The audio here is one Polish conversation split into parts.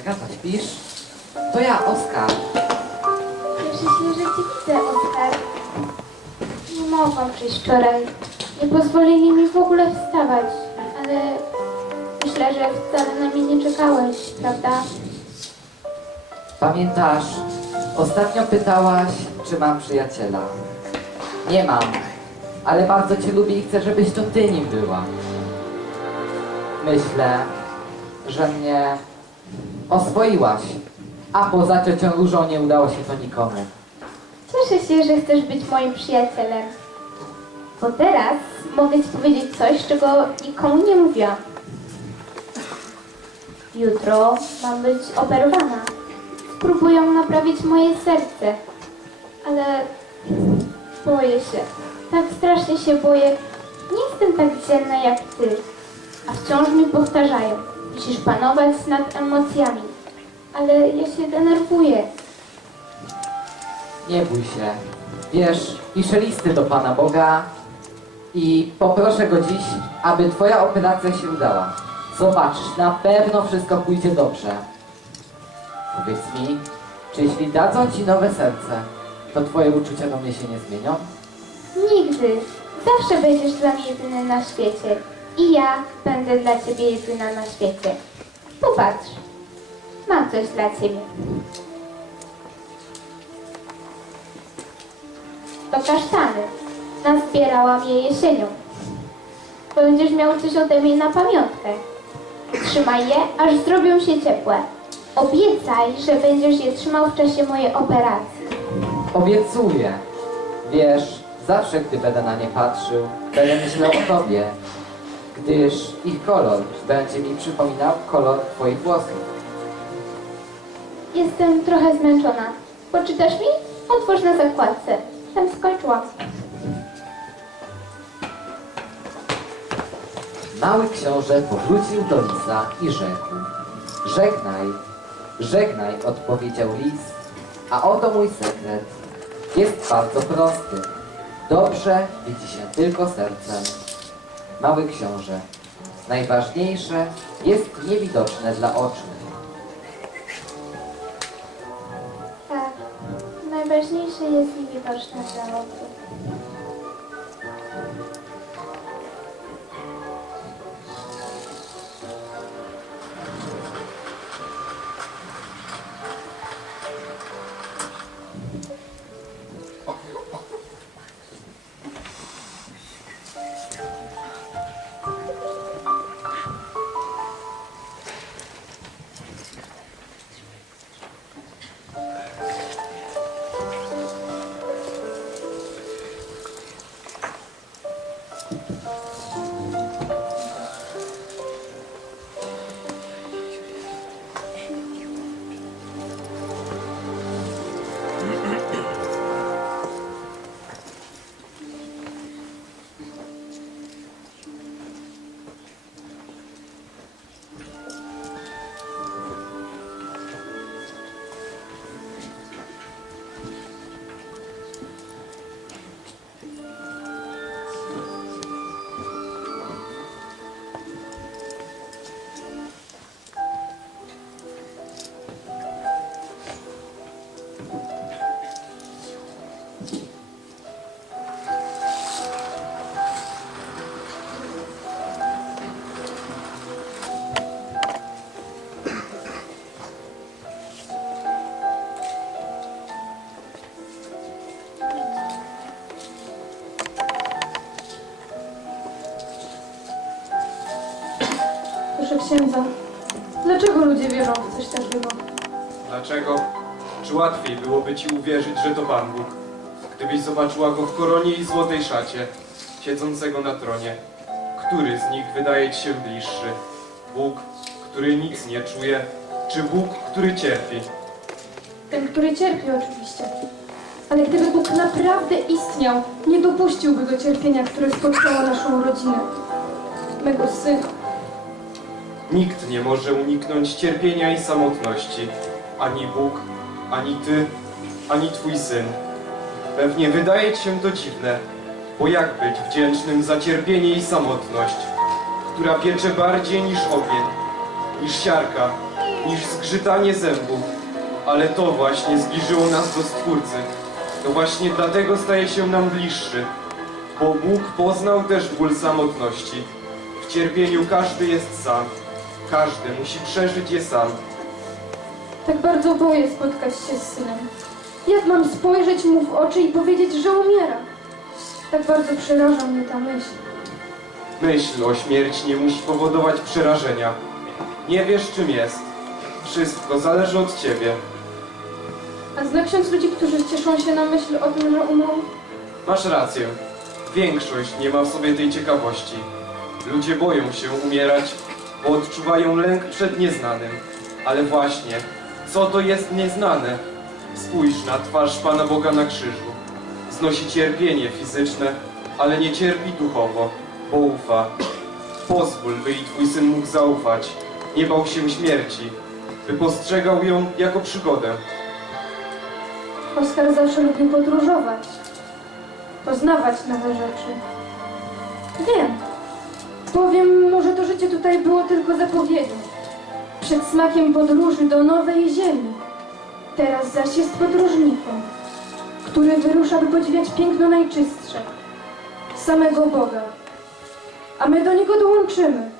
Agata, śpisz? To ja, Oskar. Cieszę się, że Cię widzę, Oskar. Nie mogłam przyjść wczoraj. Nie pozwolili mi w ogóle wstawać, ale myślę, że wcale na mnie nie czekałeś, prawda? Pamiętasz, ostatnio pytałaś, czy mam przyjaciela. Nie mam, ale bardzo cię lubię i chcę, żebyś to ty nim była. Myślę, że mnie oswoiłaś, a poza ciocią Różą nie udało się to nikomu. Cieszę się, że chcesz być moim przyjacielem. Bo teraz mogę Ci powiedzieć coś, czego nikomu nie mówiłam. Jutro mam być operowana. Spróbują naprawić moje serce. Ale boję się. Tak strasznie się boję. Nie jestem tak dzielna jak Ty. A wciąż mi powtarzają. Musisz panować nad emocjami. Ale ja się denerwuję. Nie bój się. Wiesz, piszę listy do Pana Boga i poproszę Go dziś, aby Twoja operacja się udała. Zobaczysz, na pewno wszystko pójdzie dobrze. Powiedz mi, czy jeśli dadzą Ci nowe serce, to Twoje uczucia do mnie się nie zmienią? Nigdy. Zawsze będziesz dla mnie jedyny na świecie. I ja będę dla ciebie jedyna na świecie. Popatrz. Mam coś dla ciebie. To kasztany. Nazbierałam je jesienią. Będziesz miał coś ode mnie na pamiątkę. Trzymaj je, aż zrobią się ciepłe. Obiecaj, że będziesz je trzymał w czasie mojej operacji. Obiecuję. Wiesz, zawsze gdy będę na nie patrzył, będę myślał o Tobie, gdyż ich kolor będzie mi przypominał kolor Twoich włosów. Jestem trochę zmęczona. Poczytasz mi? Otwórz na zakładce. Tam skończyłam. Mały książę powrócił do lisa i rzekł Żegnaj, żegnaj, odpowiedział lis, a oto mój sekret. Jest bardzo prosty. Dobrze widzi się tylko sercem. Mały książę, najważniejsze jest niewidoczne dla oczu. Tak. Najważniejsze jest niewidoczne dla oczu. Księdza, dlaczego ludzie wierzą w coś takiego? Dlaczego? Czy łatwiej byłoby ci uwierzyć, że to Pan Bóg, gdybyś zobaczyła go w koronie i złotej szacie, siedzącego na tronie? Który z nich wydaje ci się bliższy? Bóg, który nic nie czuje, czy Bóg, który cierpi? Ten, który cierpi oczywiście. Ale gdyby Bóg naprawdę istniał, nie dopuściłby do cierpienia, które spotkało naszą rodzinę. Mego syna. Nikt nie może uniknąć cierpienia i samotności. Ani Bóg, ani ty, ani twój syn. Pewnie wydaje ci się to dziwne, Bo jak być wdzięcznym za cierpienie i samotność, która piecze bardziej niż ogień, niż siarka, niż zgrzytanie zębów, ale to właśnie zbliżyło nas do Stwórcy. To właśnie dlatego staje się nam bliższy, bo Bóg poznał też ból samotności. W cierpieniu każdy jest sam, każdy musi przeżyć je sam. Tak bardzo boję spotkać się z synem. Jak mam spojrzeć mu w oczy i powiedzieć, że umiera? Tak bardzo przeraża mnie ta myśl. Myśl o śmierci nie musi powodować przerażenia. Nie wiesz czym jest. Wszystko zależy od ciebie. A zna ksiądz ludzi, którzy cieszą się na myśl o tym, że umrą? Masz rację. Większość nie ma w sobie tej ciekawości. Ludzie boją się umierać, bo odczuwają lęk przed nieznanym. Ale właśnie, co to jest nieznane? Spójrz na twarz Pana Boga na krzyżu. Znosi cierpienie fizyczne, ale nie cierpi duchowo, bo ufa. Pozwól, by i Twój Syn mógł zaufać. Nie bał się śmierci, by postrzegał ją jako przygodę. Oskar zawsze lubił podróżować, poznawać nowe rzeczy. Wiem. Powiem mu, że to życie tutaj było tylko zapowiedzią. Przed smakiem podróży do nowej ziemi. Teraz zaś jest podróżnikiem, który wyrusza, by podziwiać piękno najczystsze, samego Boga. A my do niego dołączymy.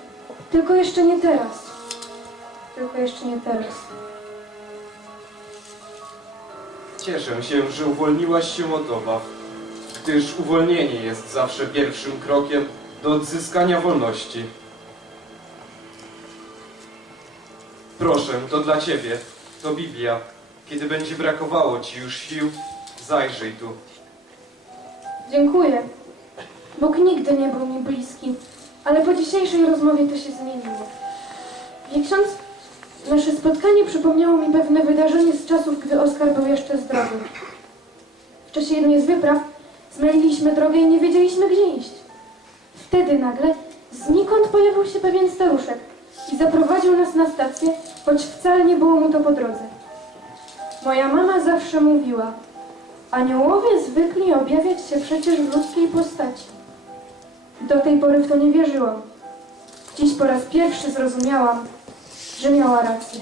Tylko jeszcze nie teraz. Tylko jeszcze nie teraz. Cieszę się, że uwolniłaś się od obaw, gdyż uwolnienie jest zawsze pierwszym krokiem do odzyskania wolności. Proszę, to dla Ciebie, to Biblia. Kiedy będzie brakowało Ci już sił, zajrzyj tu. Dziękuję. Bóg nigdy nie był mi bliski, ale po dzisiejszej rozmowie to się zmieniło. Wie nasze spotkanie przypomniało mi pewne wydarzenie z czasów, gdy Oskar był jeszcze zdrowy. W czasie jednej z wypraw zmyliliśmy drogę i nie wiedzieliśmy gdzie iść. Wtedy nagle znikąd pojawił się pewien staruszek i zaprowadził nas na stację, choć wcale nie było mu to po drodze. Moja mama zawsze mówiła, Aniołowie zwykli objawiać się przecież w ludzkiej postaci. Do tej pory w to nie wierzyłam. Dziś po raz pierwszy zrozumiałam, że miała rację.